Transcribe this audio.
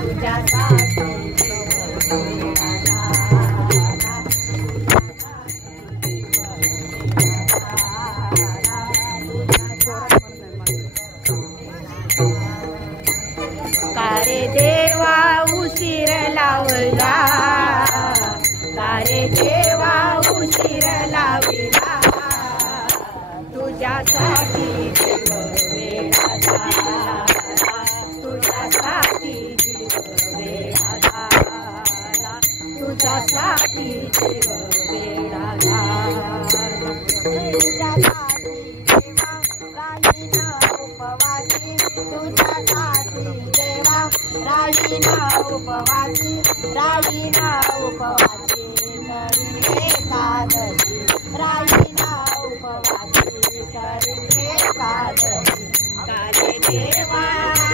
तुझ्यासाठी कारे देवा उशीर लावला, कारे देवा उशीर लावला, तुझ्यासाठी जीव वेडा झाला, तुझ्यासाठी जीव वेडा झाला, तुझ्यासाठी जीव वेडा झाला, तुझ्यासाठी देवा राहिना उपवासी, तुझ्यासाठी देवा राहिना उपवासी, राहिना उपवासी करी एकादशी, राहिना उपवासी करी एकादशी, कारे देवा